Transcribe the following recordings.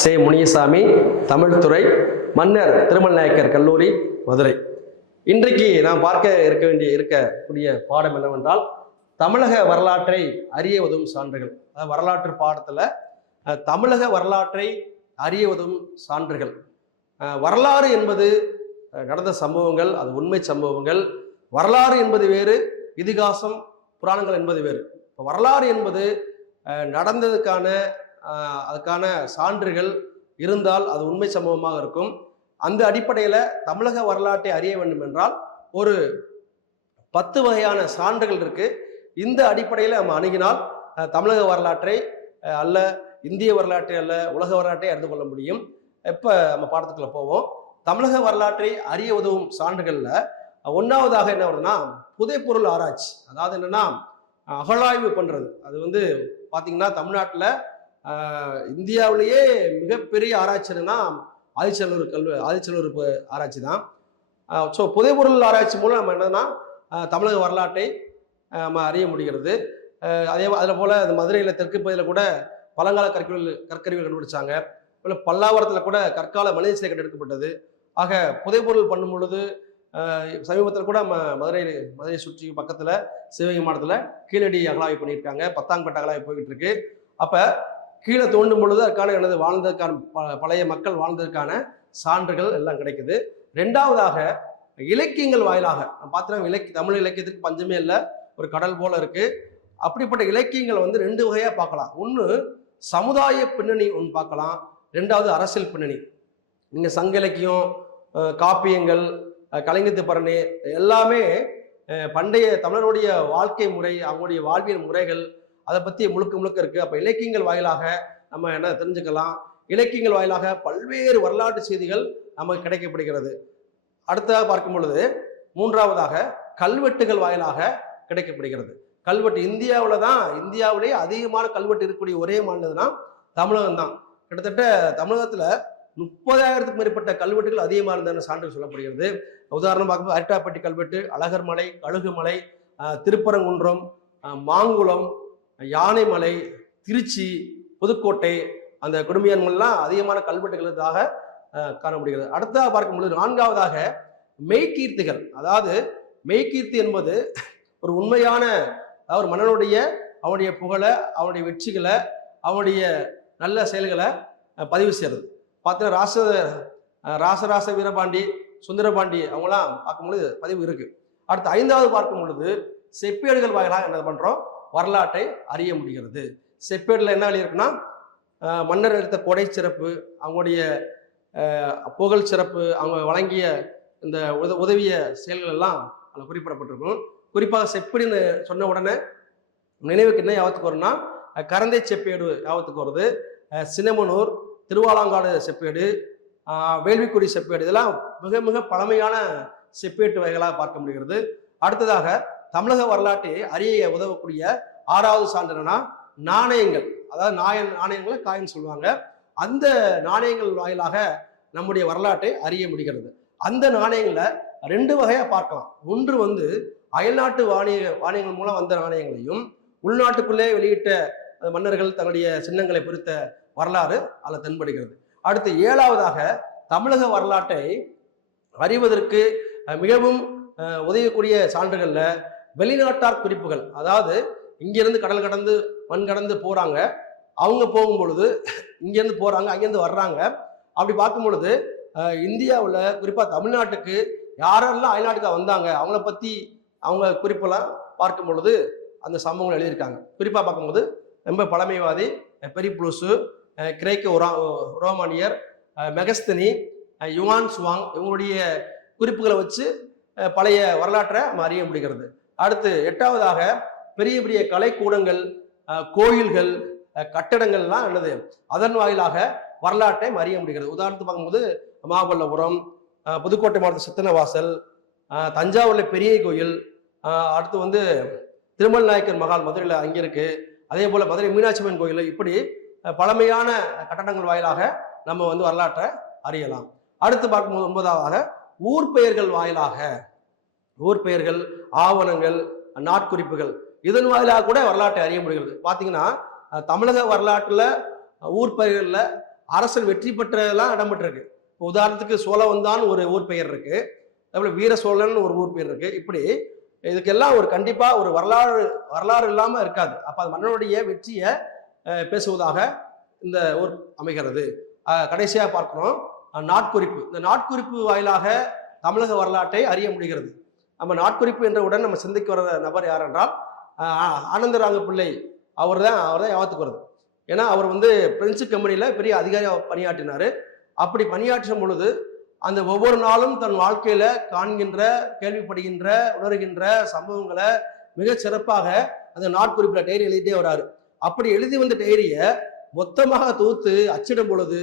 சே முனியசாமி தமிழ்துறை மன்னர் திருமல் நாயக்கர் கல்லூரி மதுரை. இன்றைக்கு நாம் பார்க்க இருக்க வேண்டிய இருக்கக்கூடிய பாடம் என்னவென்றால் தமிழக வரலாற்றை அறிய உதவும் சான்றுகள். அதாவது வரலாற்று பாடத்தில் தமிழக வரலாற்றை அறிய உதவும் சான்றுகள். வரலாறு என்பது நடந்த சம்பவங்கள் அது உண்மை சம்பவங்கள். வரலாறு என்பது வேறு இதிகாசம் புராணங்கள் என்பது வேறு. இப்போ வரலாறு என்பது நடந்ததுக்கான அதுக்கான சான்றுகள் இருந்தால் அது உண்மை சம்பவமாக இருக்கும். அந்த அடிப்படையில் தமிழக வரலாற்றை அறிய வேண்டும் என்றால் ஒரு பத்து வகையான சான்றுகள் இருக்கு. இந்த அடிப்படையில் நம்ம அணுகினால் தமிழக வரலாற்றை அல்ல இந்திய வரலாற்றை அல்ல உலக வரலாற்றை அறிந்து கொள்ள முடியும். இப்போ நம்ம பாடத்துக்குள்ள போவோம். தமிழக வரலாற்றை அறிய உதவும் சான்றுகளில் ஒன்றாவதாக என்ன வருதுன்னா புதைப்பொருள் ஆராய்ச்சி. அதாவது என்னன்னா அகழாய்வு பண்ணுறது அது வந்து பார்த்தீங்கன்னா தமிழ்நாட்டில் இந்தியாவிலேயே மிகப்பெரிய ஆராய்ச்சி என்னன்னா கல்வி ஆதிச்சலூர் பு- ஆராய்ச்சி தான். ஸோ புதைப்பொருள் ஆராய்ச்சி மூலம் நம்ம என்னன்னா தமிழக வரலாற்றை நம்ம அறிய முடிகிறது. அதே அதில் போல் அந்த மதுரையில் தெற்கு பகுதியில் கூட பழங்கால கற்கருவிகள் கற்கருவிகள் கண்டுபிடிச்சாங்க. இல்லை பல்லாவரத்தில் கூட கற்கால மனித சிலை கண்டெடுக்கப்பட்டது. ஆக புதைப்பொருள் பண்ணும் பொழுது சமீபத்தில் கூட நம்ம மதுரை மதுரை சுற்றி பக்கத்தில் சிவகங்கை மாவட்டத்தில் கீழடி அகலாய்வு பண்ணியிருக்காங்க. பத்தாங்கப்பட்ட அகலாய்வு போய்கிட்டு இருக்கு. அப்போ கீழே தோண்டும் பொழுது அதுக்கான எனது வாழ்ந்ததுக்கான ப- பழைய மக்கள் வாழ்ந்ததற்கான சான்றுகள் எல்லாம் கிடைக்குது. ரெண்டாவதாக இலக்கியங்கள் வாயிலாக நான் பார்த்தோன்னா இலக்கிய தமிழ் இலக்கியத்துக்கு பஞ்சமே இல்லை ஒரு கடல் போல இருக்கு. அப்படிப்பட்ட இலக்கியங்களை வந்து ரெண்டு வகையாக பார்க்கலாம். ஒன்று சமுதாய பின்னணி ஒன்று பார்க்கலாம். ரெண்டாவது அரசியல் பின்னணி. நீங்கள் சங்க இலக்கியம் காப்பியங்கள் கலைஞத்து பரணி எல்லாமே பண்டைய தமிழருடைய வாழ்க்கை முறை அவங்களுடைய வாழ்வியல் முறைகள் அதை பற்றி முழுக்க முழுக்க இருக்குது அப்போ இலக்கியங்கள் வாயிலாக நம்ம என்ன தெரிஞ்சுக்கலாம். இலக்கியங்கள் வாயிலாக பல்வேறு வரலாற்று செய்திகள் நமக்கு கிடைக்கப்படுகிறது. அடுத்ததாக பார்க்கும் பொழுது மூன்றாவதாக கல்வெட்டுகள் வாயிலாக கிடைக்கப்படுகிறது. கல்வெட்டு இந்தியாவில் தான் இந்தியாவிலேயே அதிகமான கல்வெட்டு இருக்கக்கூடிய ஒரே மாநிலம்னா தமிழகம் தான். கிட்டத்தட்ட தமிழகத்தில் முப்பதாயிரத்துக்கு மேற்பட்ட கல்வெட்டுகள் அதிகமாக இருந்தன சான்றுகள் சொல்லப்படுகிறது. உதாரணம் பார்க்கும்போது அரிட்டாப்பட்டி கல்வெட்டு அழகர் மலை கழுகுமலை மலை திருப்பரங்குன்றம் மாங்குளம் யானைமலை திருச்சி புதுக்கோட்டை அந்த குடும்பியன்கள்லாம் அதிகமான கல்வெட்டுகளுக்காக காணப்படுகிறது. காண முடிகிறது அடுத்ததாக பார்க்கும்பொழுது நான்காவதாக மெய்கீர்த்திகள். அதாவது மெய்கீர்த்தி என்பது ஒரு உண்மையான ஒரு மன்னனுடைய அவனுடைய புகழை அவனுடைய வெற்றிகளை அவனுடைய நல்ல செயல்களை பதிவு செய்யறது. பார்த்தீங்கன்னா ராச ராசராச வீரபாண்டி சுந்தரபாண்டி அவங்களாம் பார்க்கும்பொழுது பதிவு இருக்கு. அடுத்து ஐந்தாவது பார்க்கும் பொழுது செப்பேடுகள் வாயிலாக என்ன பண்றோம்? வரலாற்றை அறிய முடிகிறது. செப்பேட்டில் என்ன எழுதியிருக்குன்னா மன்னர் எடுத்த கொடை சிறப்பு அவங்களுடைய புகழ் சிறப்பு அவங்க வழங்கிய இந்த உத உதவிய செயல்கள் எல்லாம் அதில் குறிப்பிடப்பட்டிருக்கும். குறிப்பாக செப்பேடுன்னு சொன்ன உடனே நினைவுக்கு என்ன யாபத்துக்கு வரும்னா கரந்தை செப்பேடு யாபத்துக்கு வருது. சினமனூர் சின்னமனூர் திருவாலாங்காடு செப்பேடு வேள்விக்குடி செப்பேடு இதெல்லாம் மிக மிக பழமையான செப்பேட்டு வகைகளாக பார்க்க முடிகிறது. அடுத்ததாக தமிழக வரலாற்றை அறிய உதவக்கூடிய ஆறாவது சான்று நாணயங்கள். அதாவது நாயன் நாணயங்களை காயின் சொல்லுவாங்க. அந்த நாணயங்கள் வாயிலாக நம்முடைய வரலாற்றை அறிய முடிகிறது. அந்த நாணயங்களை ரெண்டு வகையா பார்க்கலாம். ஒன்று வந்து அயல்நாட்டு வாணிய வாணியங்கள் மூலம் வந்த நாணயங்களையும் உள்நாட்டுக்குள்ளே வெளியிட்ட மன்னர்கள் தன்னுடைய சின்னங்களை பொறுத்த வரலாறு அதில் தென்படுகிறது. அடுத்து ஏழாவதாக தமிழக வரலாற்றை அறிவதற்கு மிகவும் உதவக்கூடிய சான்றுகளில் வெளிநாட்டார் குறிப்புகள். அதாவது இங்கிருந்து கடல் கடந்து மண் கடந்து போறாங்க. அவங்க போகும் பொழுது இங்கேருந்து போறாங்க அங்கேருந்து வர்றாங்க. அப்படி பார்க்கும் பொழுது இந்தியாவில் குறிப்பா தமிழ்நாட்டுக்கு யாரெல்லாம் அயல்நாட்டுக்கு வந்தாங்க அவங்கள பத்தி அவங்க குறிப்பெல்லாம் பார்க்கும் பொழுது அந்த சம்பவங்கள் எழுதியிருக்காங்க. குறிப்பா பார்க்கும்போது ரொம்ப பழமைவாதி பெரிப்ளூசு கிரேக்க ஒரா ரோமானியர் மெகஸ்தனி யுவான் சுவாங் இவங்களுடைய குறிப்புகளை வச்சு பழைய வரலாற்றை நம்ம அறிய முடிகிறது. அடுத்து எட்டாவதாக பெரிய பெரிய கலைக்கூடங்கள் கோயில்கள் கட்டடங்கள்லாம் என்னது அதன் வாயிலாக வரலாற்றை அறிய முடிகிறது. உதாரணத்துக்கு பார்க்கும்போது மாமல்லபுரம் புதுக்கோட்டை மாவட்டம் சித்தனவாசல் தஞ்சாவூரில் தஞ்சாவூர்ல பெரிய கோயில் அடுத்து வந்து திருமல் நாயக்கர் மகால் மதுரையில் அங்கே இருக்கு. அதே போல மதுரை மீனாட்சி அம்மன் கோயில் இப்படி பழமையான கட்டடங்கள் வாயிலாக நம்ம வந்து வரலாற்றை அறியலாம். அடுத்து பார்க்கும்போது ஒன்பதாவதாக ஊர் பெயர்கள் வாயிலாக ஊர் பெயர்கள் ஆவணங்கள் நாட்குறிப்புகள். இதன் வாயிலாக கூட வரலாற்றை அறிய முடிகிறது. பார்த்தீங்கன்னா தமிழக வரலாற்றில் ஊர் பெயர்களில் அரசன் வெற்றி பெற்றதெல்லாம் இடம்பெற்றிருக்கு. இப்போ உதாரணத்துக்கு சோழவந்தான் ஒரு ஊர் பெயர் இருக்கு. அதுபோல் வீர சோழன் ஒரு ஊர் பெயர் இருக்கு. இப்படி இதுக்கெல்லாம் ஒரு கண்டிப்பாக ஒரு வரலாறு வரலாறு இல்லாமல் இருக்காது. அப்போ அது மன்னனுடைய வெற்றியை பேசுவதாக இந்த ஊர் அமைகிறது. கடைசியாக பார்க்குறோம். நாட்குறிப்பு. இந்த நாட்குறிப்பு வாயிலாக தமிழக வரலாற்றை அறிய முடிகிறது. நம்ம நாட்குறிப்பு என்றவுடன் நம்ம சிந்தைக்கு வர நபர் யார் என்றால் அஹ், ஆனந்தராங்க பிள்ளை. அவர் தான் அவர் தான் ஞாபகத்துக்கு வருது ஏன்னா அவர் வந்து பிரெஞ்சு கம்பெனியில் பெரிய அதிகாரியாக பணியாற்றினார். அப்படி பணியாற்றும் பொழுது அந்த ஒவ்வொரு நாளும் தன் வாழ்க்கையில் காண்கின்ற கேள்விப்படுகின்ற உணர்கின்ற சம்பவங்களை மிக சிறப்பாக அந்த நாட்குறிப்பில் டைரி எழுதிட்டே வராரு. அப்படி எழுதி வந்த டைரியை மொத்தமாக தொகுத்து அச்சிடும் பொழுது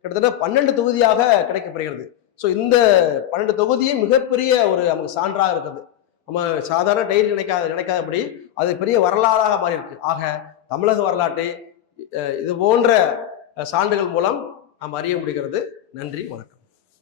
கிட்டத்தட்ட பன்னெண்டு தொகுதியாக கிடைக்கப்படுகிறது. ஸோ இந்த பன்னெண்டு தொகுதியும் மிகப்பெரிய ஒரு நமக்கு சான்றாக இருக்குது. நம்ம சாதாரண டைரி நினைக்காத நினைக்காதபடி அது பெரிய வரலாறாக மாறி இருக்கு ஆக தமிழக வரலாற்றை இது போன்ற சான்றுகள் மூலம் நாம் அறிய முடிகிறது. நன்றி வணக்கம்.